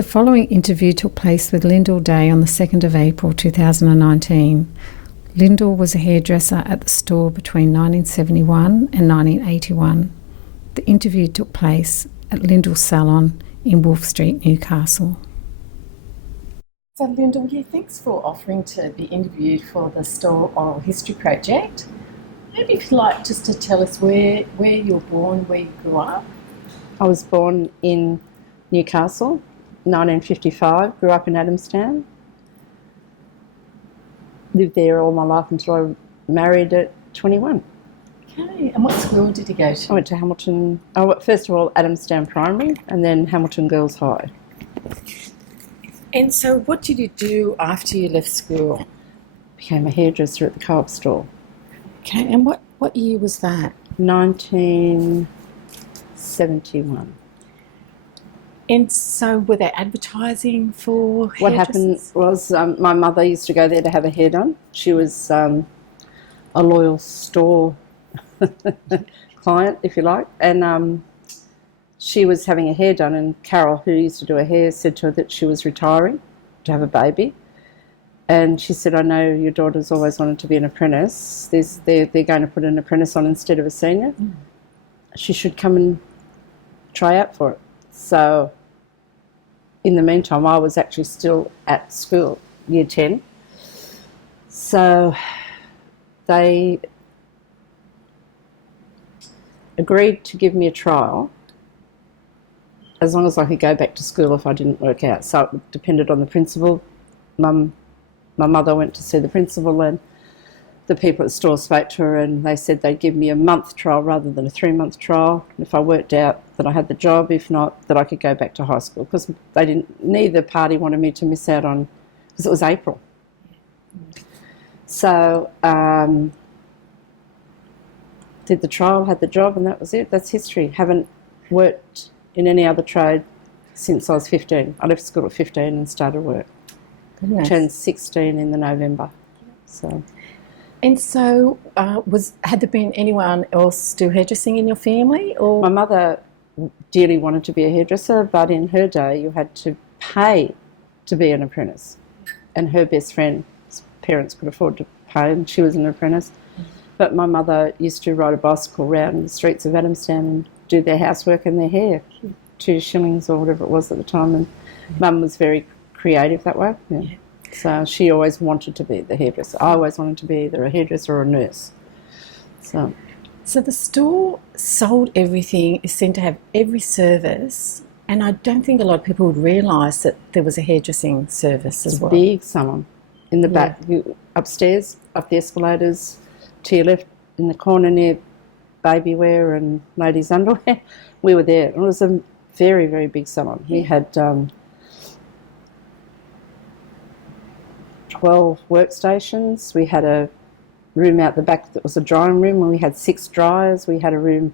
The following interview took place with Lyndell Day on the 2nd of April 2019. Lyndell was a hairdresser at the store between 1971 and 1981. The interview took place at Lyndell's salon in Wolfe Street, Newcastle. So Lyndell, thanks for offering to be interviewed for the Store Oral History Project. Maybe if you'd like just to tell us where you were born, where you grew up. I was born in Newcastle, 1955, grew up in Adamstown. Lived there all my life until I married at 21. Okay, and what school did you go to? I went to Hamilton, first of all Adamstown Primary and then Hamilton Girls High. And so what did you do after you left school? Became a hairdresser at the Co-op store. Okay, and what year was that? 1971. And so were they advertising for hairdressers? What happened was my mother used to go there to have her hair done. She was a loyal store client, if you like, and she was having her hair done, and Carol, who used to do her hair, said to her that she was retiring to have a baby. And she said, I know your daughter's always wanted to be an apprentice. They're going to put an apprentice on instead of a senior. Mm. She should come and try out for it. So in the meantime, I was actually still at school, year 10. So they agreed to give me a trial as long as I could go back to school if I didn't work out. So it depended on the principal. My mother went to see the principal, and the people at the store spoke to her, and they said they'd give me a month trial rather than a 3-month trial. If I worked out that I had the job, if not, that I could go back to high school, because neither party wanted me to miss out on, because it was April. So did the trial, had the job, and that was it. That's history. Haven't worked in any other trade since I was 15. I left school at 15 and started work. Goodness. Turned 16 in the November. So. And so had there been anyone else do hairdressing in your family? Or? My mother dearly wanted to be a hairdresser, but in her day you had to pay to be an apprentice. And her best friend's parents could afford to pay, and she was an apprentice. But my mother used to ride a bicycle around the streets of Adamstown and do their housework and their hair, 2 shillings or whatever it was at the time. And Mum was very creative that way. Yeah. So she always wanted to be the hairdresser. I always wanted to be either a hairdresser or a nurse. So the store sold everything, it seemed to have every service, and I don't think a lot of people would realise that there was a hairdressing service as well. Big salon in the back, upstairs, up the escalators, to your left in the corner near baby wear and ladies' underwear. We were there. It was a very, very big salon. We had 12 workstations. We had a room out the back that was a drying room, and we had 6 dryers. We had a room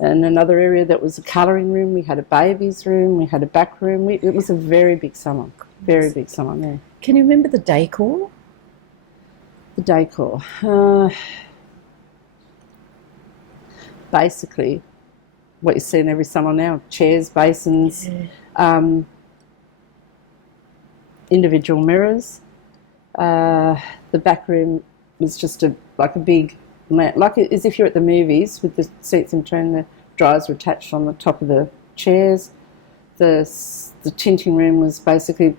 in another area that was a colouring room. We had a baby's room. We had a back room. It was a very big salon. Very big salon, yeah. Can you remember the decor? The decor. Basically, what you see in every salon now: chairs, basins, individual mirrors. The back room was just like a big lamp, like as if you're at the movies, with the seats in between. The dryers were attached on the top of the chairs. The tinting room was basically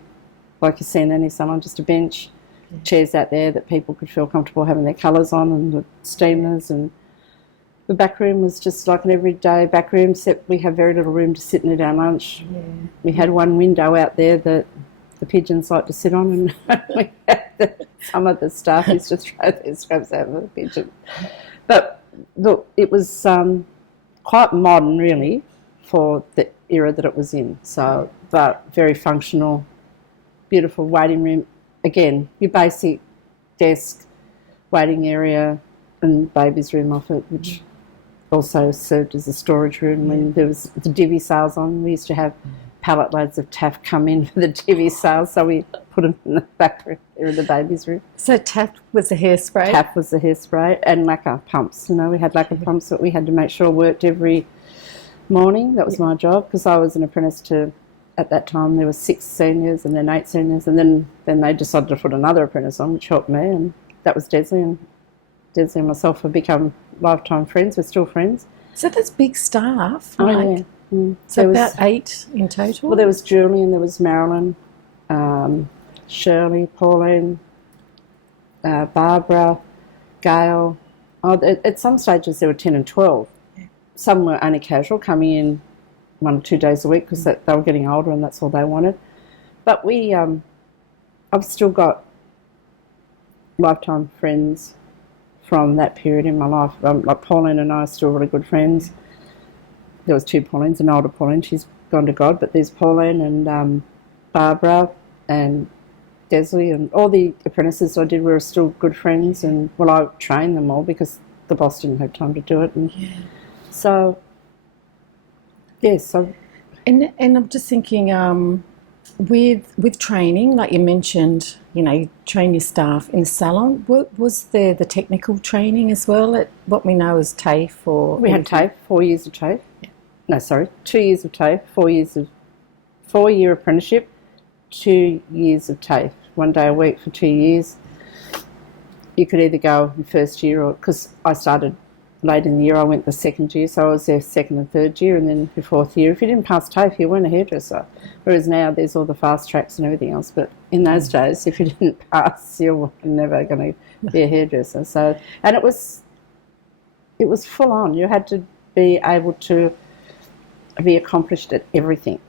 like you see in any salon, just a bench, chairs out there that people could feel comfortable having their colours on, and the steamers. And the back room was just like an everyday back room, except we have very little room to sit and eat our lunch. Yeah. We had one window out there that the pigeons like to sit on, and we had some of the staff used to throw their scraps over the pigeon. But look, it was quite modern, really, for the era that it was in. So, but very functional, beautiful waiting room. Again, your basic desk, waiting area, and baby's room off it, which also served as a storage room. When there was the divvy sales on, we used to have pallet loads of taff come in for the divvy sales, so we put them in the back room, in the baby's room. So taff was the hairspray? Taff was the hairspray, and lacquer pumps. You know, we had lacquer pumps that we had to make sure worked every morning. That was my job, because I was an apprentice to at that time there were 6 seniors and then 8 seniors, and then they decided to put another apprentice on, which helped me, and that was Desley. And Desley and myself have become lifetime friends. We're still friends. So that's big staff. Oh, Like, yeah. Mm. So about 8 in total? Well, there was Julian, there was Marilyn, Shirley, Pauline, Barbara, Gail. Oh, at some stages there were 10 and 12. Yeah. Some were only casual, coming in 1 or 2 days a week because they were getting older and that's all they wanted. But I've still got lifetime friends from that period in my life. Like Pauline and I are still really good friends. There was 2 Paulines, an older Pauline, she's gone to God, but there's Pauline and Barbara and Desley and all the apprentices I did were still good friends, and well, I trained them all because the boss didn't have time to do it. And so, yes. And I'm just thinking, with training, like you mentioned, you train your staff in the salon. Was there the technical training as well at what we know as TAFE? Or we had TAFE, 4 years of TAFE. Yeah. No, sorry, 2 years of TAFE, 4-year apprenticeship, 2 years of TAFE, 1 day a week for 2 years. You could either go in first year or, because I started late in the year, I went the second year, so I was there second and third year, and then the fourth year. If you didn't pass TAFE, you weren't a hairdresser. Whereas now there's all the fast tracks and everything else. But in those days, if you didn't pass, you were never going to be a hairdresser. So, and it was full on. You had to be able to be accomplished at everything.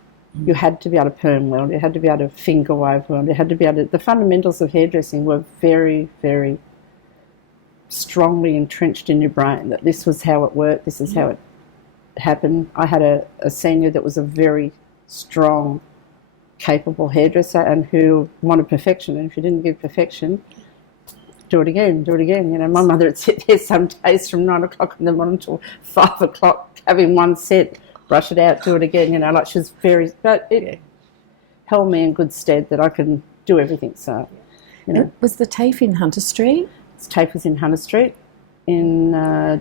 You had to be able to perm weld, you had to be able to finger wave weld, you had to be able to... The fundamentals of hairdressing were very, very strongly entrenched in your brain, that this was how it worked, this is how it happened. I had a senior that was a very strong, capable hairdresser and who wanted perfection, and if you didn't give perfection, do it again. My mother would sit there some days from 9 o'clock in the morning until 5 o'clock having one set, brush it out, do it again, like she was very... But it held me in good stead that I can do everything, so... Was the TAFE in Hunter Street? TAFE was in Hunter Street, in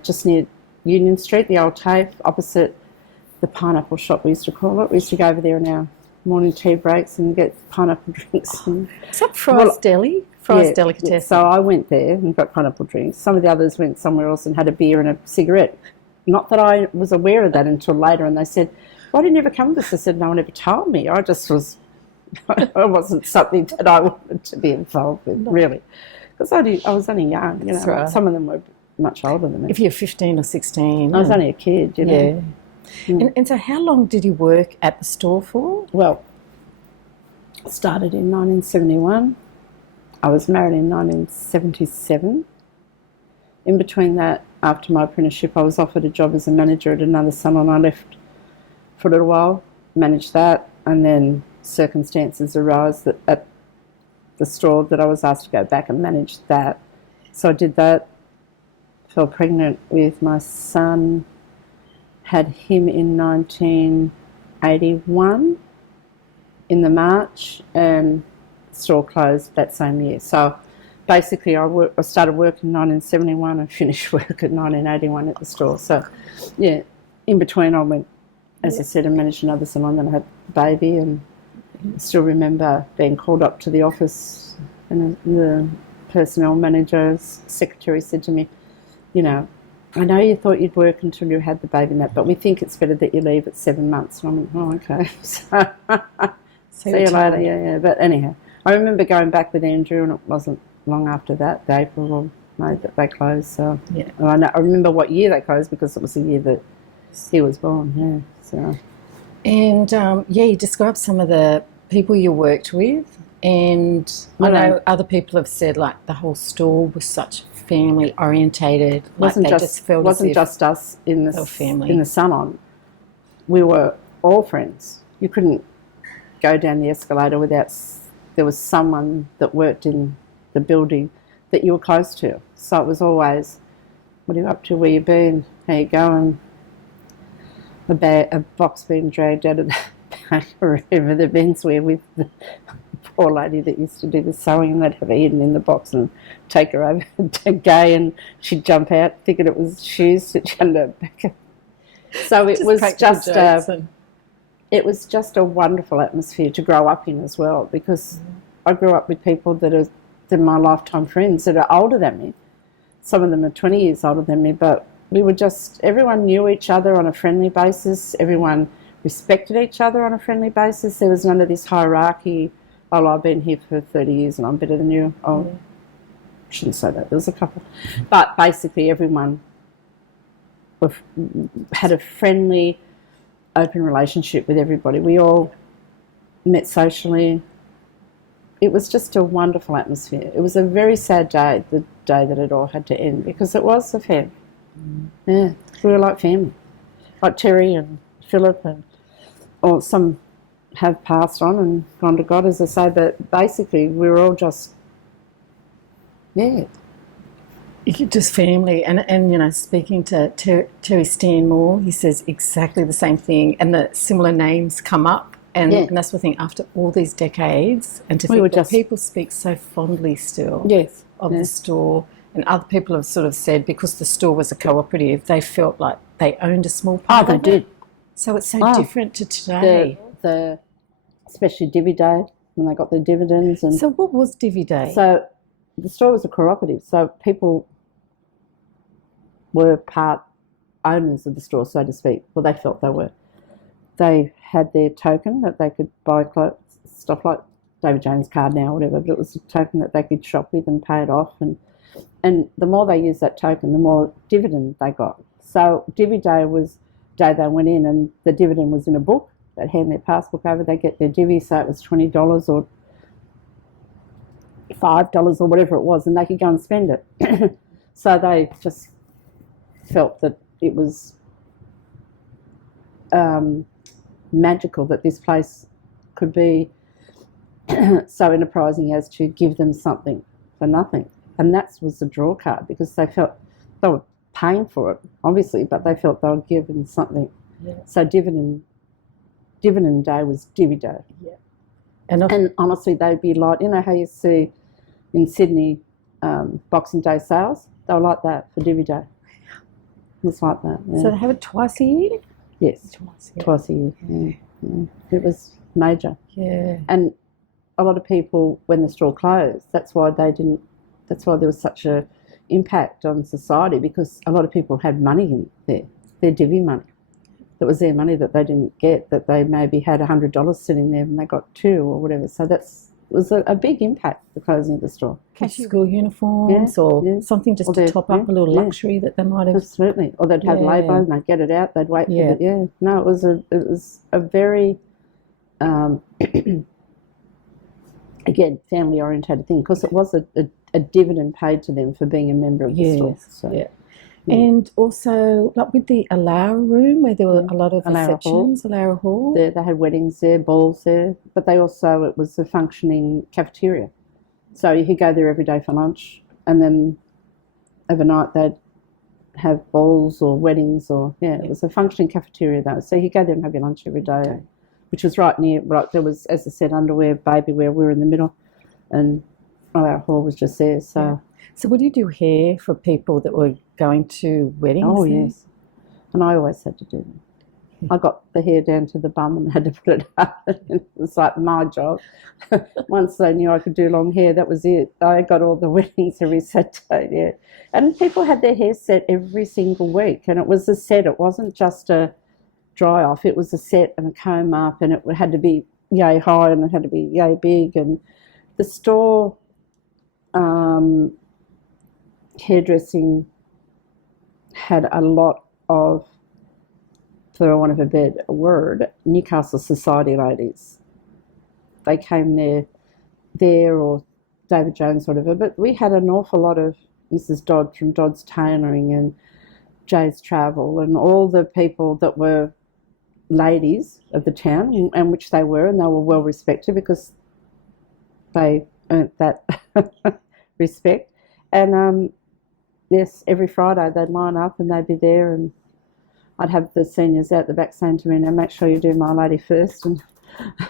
just near Union Street, the old TAFE, opposite the pineapple shop we used to call it. We used to go over there in our morning tea breaks and get pineapple drinks. Is that Fry's Deli? Fry's Delicatessen. Yeah, so I went there and got pineapple drinks. Some of the others went somewhere else and had a beer and a cigarette. Not that I was aware of that until later, and they said, why did you never come to this? I said, no one ever told me. I just was... it wasn't something that I wanted to be involved with, really. Because I was only young, Right. Some of them were much older than me. If you're 15 or 16. I was only a kid, Yeah. And so how long did you work at the store for? Well, I started in 1971. I was married in 1977. In between that, after my apprenticeship, I was offered a job as a manager at another salon. I left for a little while, managed that, and then circumstances arose that at the store that I was asked to go back and manage that. So I did that, fell pregnant with my son, had him in 1981 in the March, and the store closed that same year. So basically I started work in 1971 and finished work at 1981 at the store. So yeah, in between I went, as I said, and managed another salon, then I had a baby, and I still remember being called up to the office, and the personnel manager's secretary said to me, I know you thought you'd work until you had the baby and that, but we think it's better that you leave at 7 months. And I went, oh, okay. So, see you later. Yeah. But anyhow, I remember going back with Andrew, and it wasn't long after that, the April or May, that they closed. So yeah. I remember what year they closed because it was the year that he was born. Yeah. So. And you described some of the people you worked with, and I know other people have said like the whole store was such family orientated. Wasn't just us in the family in the salon. We were all friends. You couldn't go down the escalator without there was someone that worked in the building that you were close to. So it was always, what are you up to? Where you been? How you going? A box being dragged out of the back or wherever the bins were with the poor lady that used to do the sewing, and they'd have her hidden in the box and take her over to Gay, and she'd jump out thinking it was shoes that she had her back. So it was just it was just a wonderful atmosphere to grow up in as well, because I grew up with people that are they're my lifetime friends that are older than me. Some of them are 20 years older than me, but we were just, everyone knew each other on a friendly basis. Everyone respected each other on a friendly basis. There was none of this hierarchy. Oh, I've been here for 30 years and I'm better than you. Oh, shouldn't say that. There was a couple. But basically everyone had a friendly, open relationship with everybody. We all met socially. It was just a wonderful atmosphere. It was a very sad day, the day that it all had to end, because it was a family. Yeah, we were like family. Like Terry and Philip, and or some have passed on and gone to God, as I say, but basically we were all just, yeah. Just family. And you know, speaking to Terry Stanmore, he says exactly the same thing, and the similar names come up. And that's the thing, after all these decades, and to think that people speak so fondly still of the store, and other people have sort of said because the store was a cooperative, they felt like they owned a small part of it. Did. So it's so different to today. Especially Divvy Day, when they got their dividends. And so what was Divvy Day? So the store was a cooperative, so people were part owners of the store, so to speak. Well, they felt they were. They had their token that they could buy clothes, stuff like David Jones' card now or whatever, but it was a token that they could shop with and pay it off. And the more they used that token, the more dividend they got. So Divvy Day was the day they went in and the dividend was in a book. They'd hand their passbook over, they'd get their divvy, so it was $20 or $5 or whatever it was, and they could go and spend it. So they just felt that it was magical that this place could be so enterprising as to give them something for nothing. And that was the draw card, because they felt they were paying for it, obviously, but they felt they were given something. Yeah. So dividend day was Divvy Day. Yeah. And honestly, they'd be like, you know how you see in Sydney Boxing Day sales? They were like that for Divvy Day. It was like that. Yeah. So they have it twice a year? Yes, twice a year. Yeah. Yeah. It was major. Yeah. And a lot of people, when the store closed, that's why there was such a impact on society, because a lot of people had money in there, their divvy money. That was their money that they didn't get, that they maybe had $100 sitting there and they got $2 or whatever. So it was a big impact, the closing of the store. School uniforms or something just to top up a little luxury that they might have. Absolutely. Or they'd have labour and they'd get it out, they'd wait for it. Yeah. No, it was a very, again, family orientated thing, because it was a dividend paid to them for being a member of the store. So, yeah. And also, like with the Alara room, where there were a lot of receptions, Alara Hall. They had weddings there, balls there, but it was a functioning cafeteria. So you could go there every day for lunch, and then overnight they'd have balls or weddings it was a functioning cafeteria though. So you could go there and have your lunch every day, which was right there was, as I said, underwear, baby wear, we were in the middle, and Alara Hall was just there, so... Yeah. So would you do hair for people that were going to weddings? Oh, yes. And I always had to do them. I got the hair down to the bum and had to put it up. It was like my job. Once they knew I could do long hair, that was it. I got all the weddings every Saturday, yeah. And people had their hair set every single week, and it was a set. It wasn't just a dry off. It was a set and a comb up, and it had to be yay high and it had to be yay big. And the store... hairdressing had a lot of, for want of a better word, Newcastle society ladies. They came there or David Jones, whatever, but we had an awful lot of Mrs. Dodd from Dodd's Tailoring and Jay's Travel and all the people that were ladies of the town, and which they were, and they were well respected because they earned that respect. And yes, every Friday they'd line up and they'd be there, and I'd have the seniors out the back saying to me, "Now make sure you do my lady first." And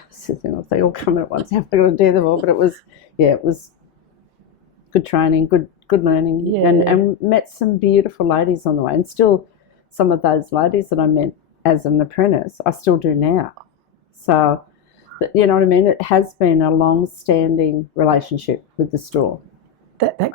so, if they all come in at once, I'm not going to do them all. But it was good training, good learning, and met some beautiful ladies on the way. And still, some of those ladies that I met as an apprentice, I still do now. So, you know what I mean? It has been a long-standing relationship with the store. That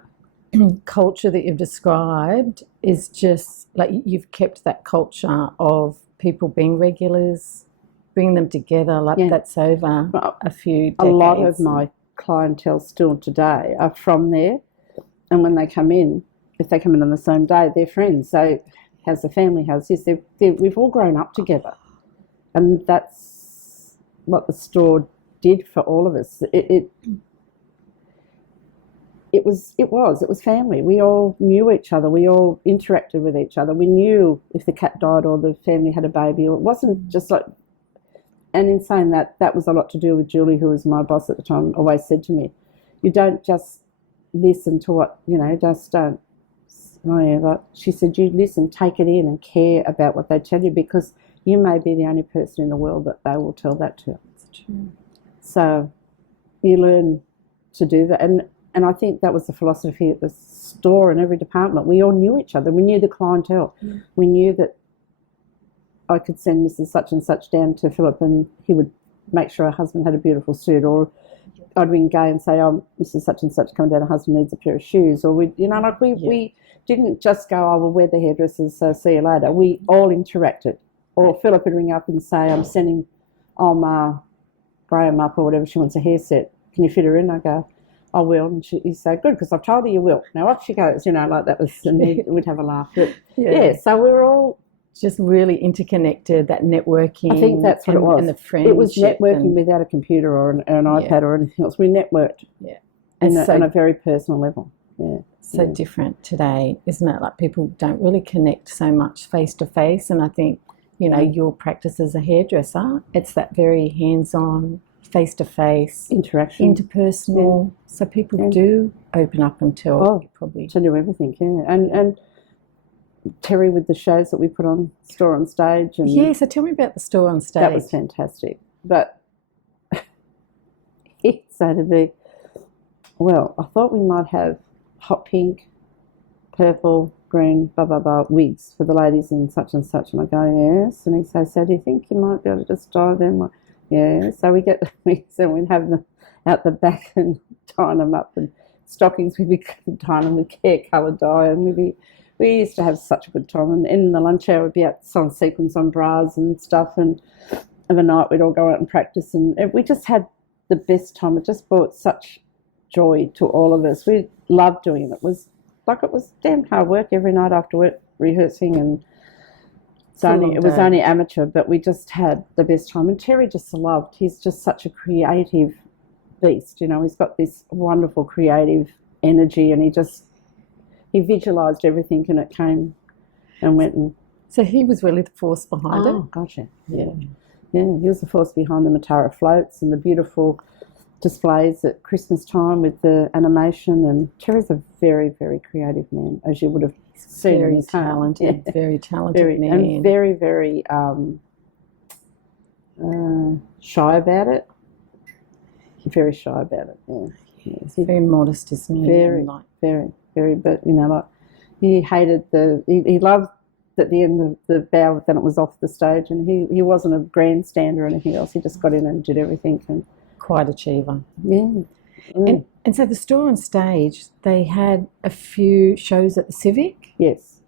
culture that you've described is just like you've kept that culture of people being regulars, bringing them together. Like that's over a few decades. A lot of my clientele still today are from there, and when they come in, if they come in on the same day, they're friends. So, how's the family? How's this? We've all grown up together, and that's what the store did for all of us. It was family. We all knew each other. We all interacted with each other. We knew if the cat died or the family had a baby. Or it wasn't just like. And in saying that, that was a lot to do with Julie, who was my boss at the time. Always said to me, "You don't just listen to what just don't." Oh yeah, but she said, "You listen, take it in, and care about what they tell you, because you may be the only person in the world that they will tell that to." That's true. So you learn to do that, and I think that was the philosophy at the store and every department. We all knew each other. We knew the clientele. We knew that I could send Mrs. Such and Such down to Philip, and he would make sure her husband had a beautiful suit, or I'd ring Gay and say, "Oh, Mrs. Such and Such coming down, her husband needs a pair of shoes," or we didn't just go, "Oh, well, we're the hairdressers, so see you later." We all interacted. Or Philip would ring up and say, "I'm sending Graham up," or whatever, "she wants a hair set. Can you fit her in?" I go, "I will." And he'd say, "Good, because I've told her you will." Now off she goes, like that was, and we'd have a laugh. But so we were all just really interconnected, that networking. I think that's what it was. And the friendship. It was networking without a computer or an iPad or anything else. We networked on a very personal level. Yeah. So different today, isn't it? Like people don't really connect so much face to face, and I think, your practice as a hairdresser, it's that very hands-on, face to face interaction, interpersonal. So people do open up and tell you everything. Yeah, and Terry with the shows that we put on Store on Stage. And so tell me about the Store on Stage. That was fantastic. But he'd say to me, "Well, I thought we might have hot pink, purple, green, blah, blah, blah, wigs for the ladies in such and such." And I go, "Yes." And he'd say, "So do you think you might be able to just dye them?" Like, "Yeah." So we get the wigs and we'd have them out the back and tying them up, and stockings we'd be tying them with hair colour dye, and we used to have such a good time. And in the lunch hour, we'd be out sewing sequins on bras and stuff. And of a night, we'd all go out and practice. And we just had the best time. It just brought such joy to all of us. We loved doing it. It was damn hard work every night after work, rehearsing. And it was only amateur, but we just had the best time. And Terry just loved. He's just such a creative beast. He's got this wonderful creative energy, and he visualised everything, and it came and went. And so he was really the force behind it? Oh, gotcha. Yeah. He was the force behind the Matara floats and the beautiful displays at Christmas time with the animation. And Terry's a very, very creative man, as you would have seen. Very talented, very talented man. And very, very shy about it. Very shy about it, He's very modest, isn't he? Very, very, but he hated he loved at the end of the bow, then it was off the stage, and he wasn't a grandstander or anything else. He just got in and did everything. And quite achiever. Yeah. And so the Store on Stage, they had a few shows at the Civic? Yes,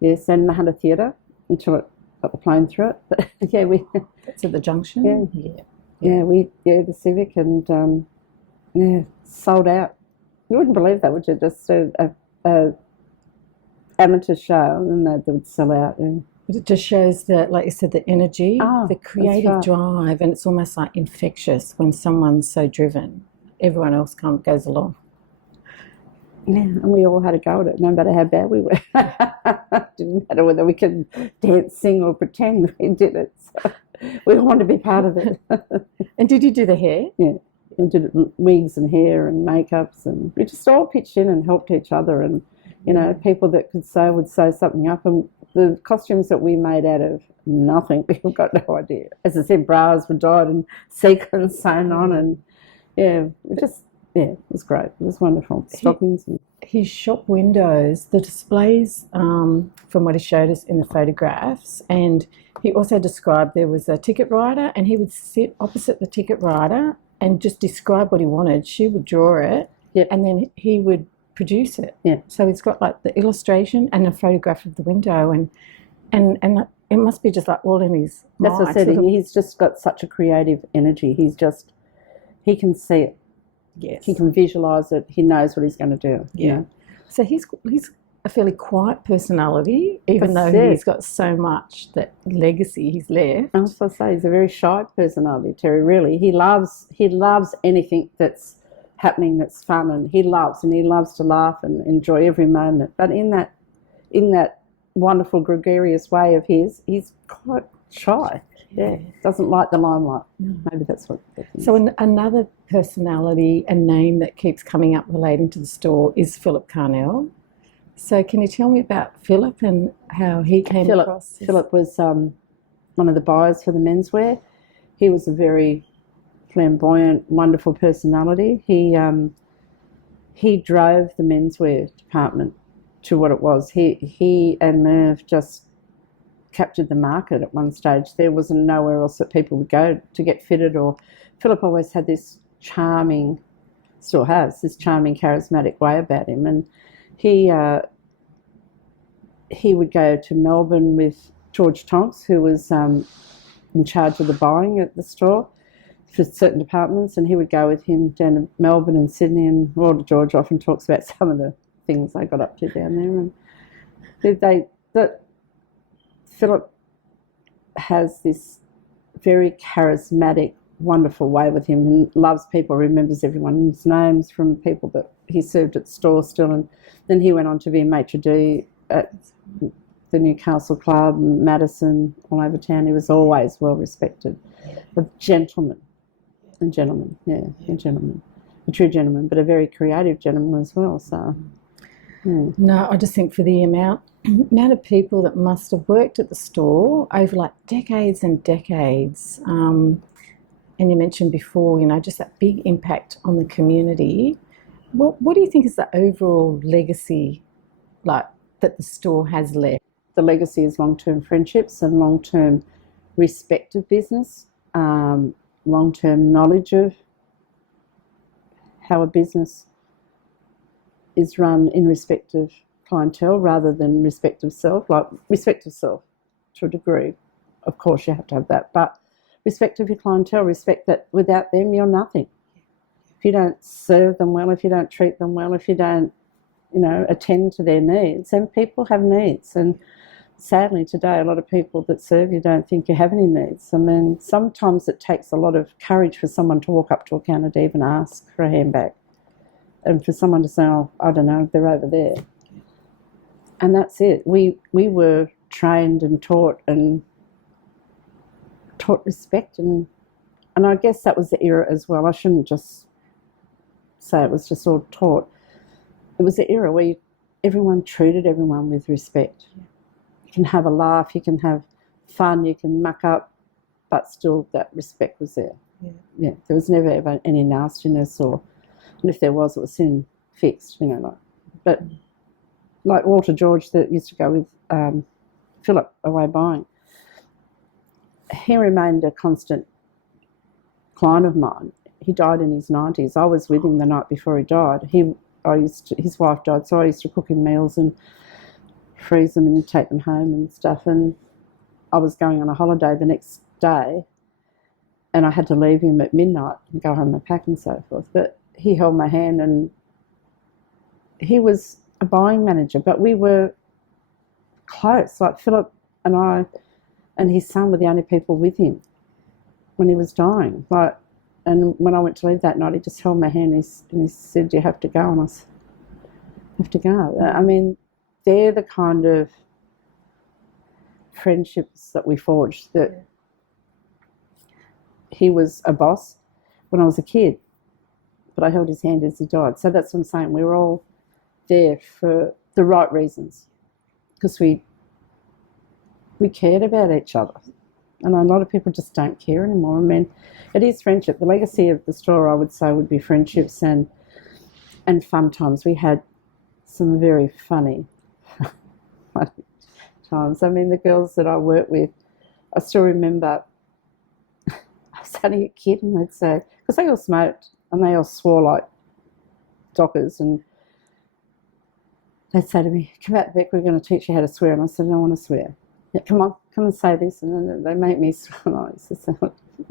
and they had a theatre until it got the plane through it. But That's at the Junction? The Civic, and sold out. You wouldn't believe that, would you? Just a amateur show, and they would sell out. Yeah. But it just shows that, like you said, the energy, the creative drive, and it's almost like infectious when someone's so driven. Everyone else goes along. Yeah, and we all had a go at it, no matter how bad we were. Didn't matter whether we could dance, sing, or pretend. We did it. So we all wanted to be part of it. And did you do the hair? Yeah. We did wigs and hair and makeups, and we just all pitched in and helped each other. And people that could sew would sew something up, and the costumes that we made out of nothing, people got no idea. As I said, bras were dyed and sequins sewn on, and we just yeah, it was great. It was wonderful. Stockings. His shop windows, the displays, from what he showed us in the photographs, and he also described there was a ticket writer, and he would sit opposite the ticket writer and just describe what he wanted. She would draw it, Yep. and then he would produce it. Yeah. So he's got like the illustration and a photograph of the window, and it must be just like all in his mind. That's what I said. He's just got such a creative energy. He can see it. Yes. He can visualise it. He knows what he's going to do. Yeah. You know? So he's a fairly quiet personality, even That's though it. he's got so much that legacy he's left. I was going to say, he's a very shy personality, Terry, really. He loves anything that's happening that's fun, and he loves to laugh and enjoy every moment. But in that wonderful gregarious way of his, he's quite shy. Yeah, doesn't like the limelight. No. Maybe that's what it is. So another personality and name that keeps coming up relating to the store is Philip Carnell. So can you tell me about Philip and how he came across? Philip was one of the buyers for the menswear. He was a very flamboyant, wonderful personality. He drove the menswear department to what it was. He and Merv just captured the market at one stage. There was nowhere else that people would go to get fitted. Or Philip always had this charming, still has this charming, charismatic way about him. And he would go to Melbourne with George Tonks, who was in charge of the buying at the store for certain departments, and he would go with him down to Melbourne and Sydney. And Roger George often talks about some of the things they got up to down there. And Philip has this very charismatic, wonderful way with him, and loves people, remembers everyone's names from people that he served at the store still. And then he went on to be a maitre d' at the Newcastle Club, Madison, all over town. He was always well respected. A gentleman. A gentleman, yeah, a gentleman. A true gentleman, but a very creative gentleman as well. So, yeah. No, I just think for the amount of people that must have worked at the store over like decades and decades, and you mentioned before, just that big impact on the community. What do you think is the overall legacy, like, that the store has left? The legacy is long-term friendships and long-term respect of business, long-term knowledge of how a business is run in respect of clientele rather than respect of self. Like, respect of self to a degree, of course you have to have that, but respect of your clientele, respect that without them you're nothing. If you don't serve them well, if you don't treat them well, if you don't attend to their needs, and people have needs. And sadly today a lot of people that serve you don't think you have any needs. I mean, sometimes it takes a lot of courage for someone to walk up to a counter to even ask for a handbag, and for someone to say, oh, I don't know, they're over there. And that's it. We were trained and taught respect, and I guess that was the era as well. I shouldn't just say it was just all taught. It was the era where everyone treated everyone with respect. You can have a laugh, you can have fun, you can muck up, but still that respect was there. Yeah, there was never ever any nastiness, and if there was, it was sin fixed, But like Walter George that used to go with Philip away buying, he remained a constant client of mine. He died in his 90s. I was with him the night before he died. His wife died, so I used to cook him meals and freeze them and take them home and stuff. And I was going on a holiday the next day, and I had to leave him at midnight and go home and pack and so forth. But he held my hand, and he was a buying manager, but we were close. Like, Philip and I and his son were the only people with him when he was dying. And when I went to leave that night, he just held my hand and he said, "You have to go." And I said, "I have to go." I mean, they're the kind of friendships that we forged. That he was a boss when I was a kid, but I held his hand as he died. So that's what I'm saying. We were all there for the right reasons, because we cared about each other. And a lot of people just don't care anymore. I mean, it is friendship. The legacy of the store, I would say, would be friendships and and fun times. We had some very funny, funny times. I mean, the girls that I worked with, I still remember I was only a kid and they'd say, because they all smoked and they all swore like dockers, and they'd say to me, come out, Beck, we're going to teach you how to swear. And I said, I don't want to swear. Yeah, come on, come and say this. And then they make me swear. And I used to say, I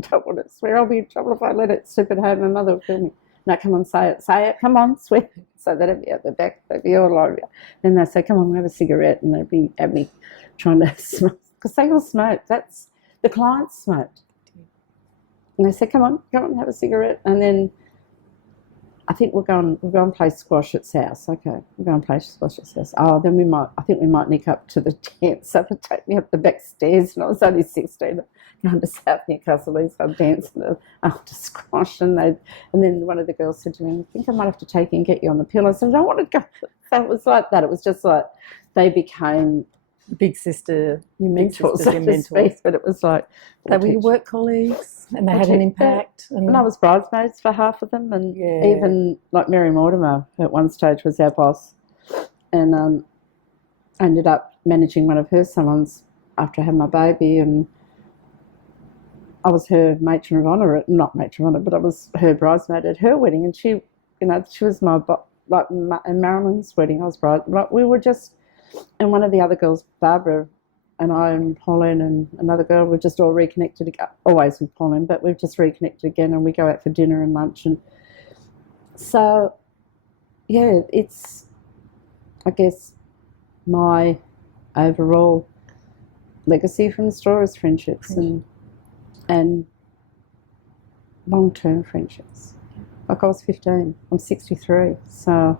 don't want to swear. I'll be in trouble if I let it slip at home. My mother will kill me. No, come on, say it, come on, swear. So that'd be at the back, they'd be all over. Then they'd say, come on, we'll have a cigarette. And they'd be at me trying to smoke, because they all smoked. That's, the clients smoked. And they said, come on, have a cigarette. And then I think we'll go and play squash at South. Okay, we'll go and play squash at South. Oh, then I think we might nick up to the tent. So they'd take me up the back stairs, and I was only 16. Going to South Newcastle, these guys dancing after squash, and then one of the girls said to me, I think I might have to take you and get you on the pill. I said, I don't want to go. So it was like that. It was just like they became big sister, your mentors, so to speak, but it was like they were your work colleagues, and they had an impact. And I was bridesmaids for half of them, and even like Mary Mortimer at one stage was our boss, and I ended up managing one of her salons after I had my baby, and I was her matron of honour, not matron of honour, but I was her bridesmaid at her wedding, and she was my at Marilyn's wedding. I was bride. Like we were just. And one of the other girls, Barbara, and I and Pauline and another girl, we've just all reconnected again, always with Pauline, but we've just reconnected again, and we go out for dinner and lunch. And so, yeah, it's, I guess, my overall legacy from the store is friendships and long-term friendships. Like I was 15, I'm 63, so,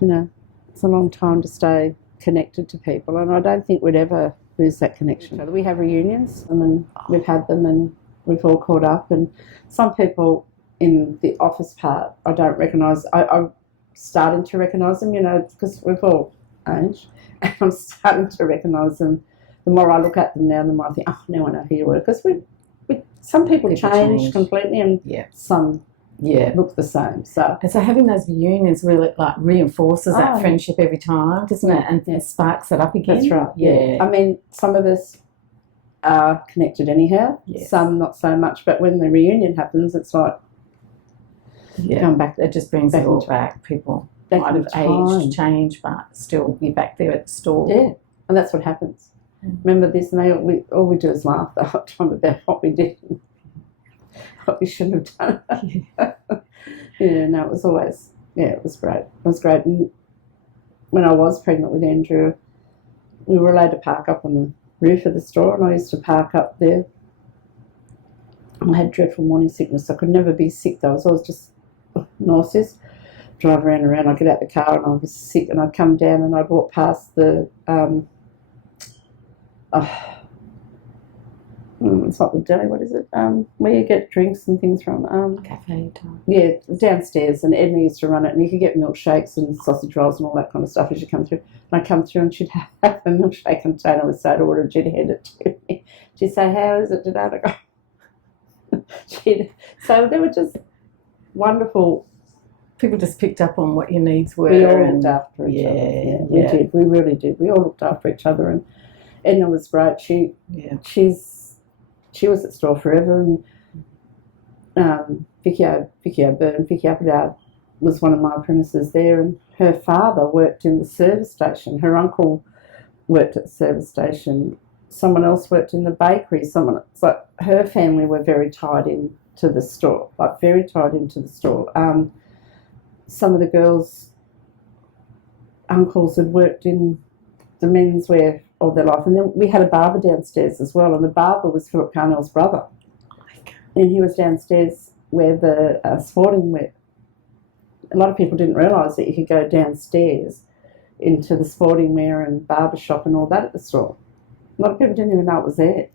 it's a long time to stay connected to people, and I don't think we'd ever lose that connection. We have reunions, and then we've had them, and we've all caught up, and some people in the office part I don't recognise. I'm starting to recognise them, because we've all aged, and I'm starting to recognise them. The more I look at them now, the more I think, oh, now I know who you were, because some people change completely, and some look the same. So having those reunions really reinforces that friendship every time, doesn't it? And it sparks it up again. That's right. Yeah. I mean, some of us are connected anyhow. Yes. Some not so much. But when the reunion happens, it's like going back. It just brings it all back. People might have aged, changed, but still you're back there at the store. Yeah, and that's what happens. Remember this, and all we do is laugh the whole time about what we did. What we shouldn't have done. It was always, it was great. It was great. And when I was pregnant with Andrew, we were allowed to park up on the roof of the store, and I used to park up there. I had dreadful morning sickness. I could never be sick, though. I was always just nauseous. Drive around. I'd get out the car and I was sick, and I'd come down and I'd walk past the it's not the deli, what is it? Where you get drinks and things from. Cafe time. Yeah, downstairs, and Edna used to run it, and you could get milkshakes and sausage rolls and all that kind of stuff as you come through. And I'd come through, and she'd have a milkshake container with soda water, and she'd hand it to me. She'd say, how is it today? And I go, so they were just wonderful. People just picked up on what your needs were. We all looked after each other. Yeah, we did. We really did. We all looked after each other, and Edna was great. She was at store forever, and Vicky O'Byrne, Vicky Upperdale was one of my apprentices there, and her father worked in the service station. Her uncle worked at the service station. Someone else worked in the bakery. So her family were very tied in to the store, very tied into the store. Some of the girls' uncles had worked in the menswear all their life. And then we had a barber downstairs as well, and the barber was Philip Carnell's brother. And he was downstairs where the sporting wear. A lot of people didn't realise that you could go downstairs into the sporting wear and barber shop and all that at the store. A lot of people didn't even know it was there.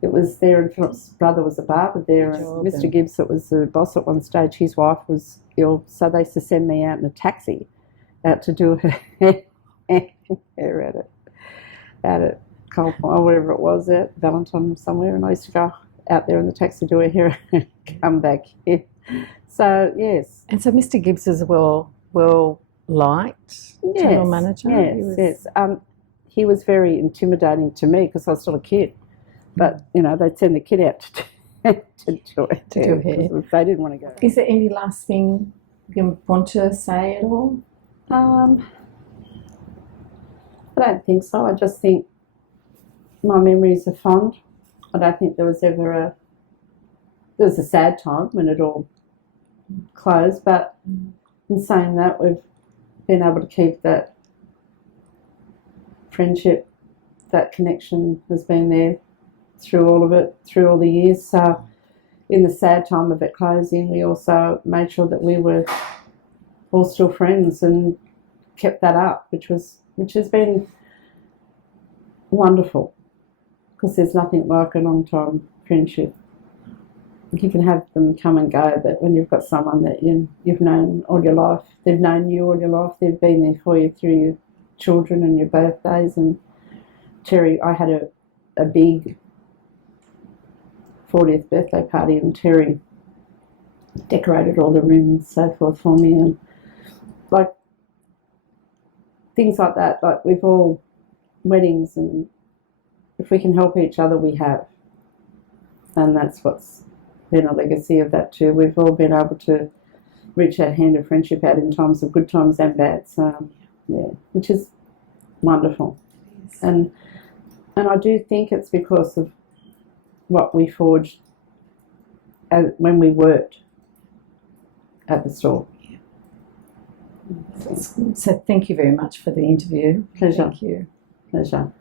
It was there, and Philip's brother was a barber there. And Mr. Gibbs, that was the boss at one stage, his wife was ill, so they used to send me out in a taxi out to do her hair out at Coal or whatever it was, at Valentine somewhere, and I used to go out there in the taxi, do her hair, and come back in. So, yes. And so Mr. Gibbs is well liked general manager? Yes. He was very intimidating to me because I was still a kid. But, you know, they'd send the kid out to do hair. They didn't want to go. Is there any last thing you want to say at all? I don't think so. I just think my memories are fond. I don't think there was ever there was a sad time when it all closed, but in saying that, we've been able to keep that friendship, that connection has been there through all of it, through all the years. So in the sad time of it closing, we also made sure that we were all still friends and kept that up, which has been wonderful, because there's nothing like a long time friendship. You can have them come and go, but when you've got someone that you've known all your life, they've known you all your life, they've been there for you through your children and your birthdays. And Terry, I had a big 40th birthday party, and Terry decorated all the rooms and so forth for me, and like things like that. Like we've all weddings, and if we can help each other, we have, and that's what's been a legacy of that too. We've all been able to reach that hand of friendship out in times of good times and bad. So yeah, which is wonderful. Yes. And I do think it's because of what we forged when we worked at the store. So thank you very much for the interview. Pleasure. Thank you. Pleasure.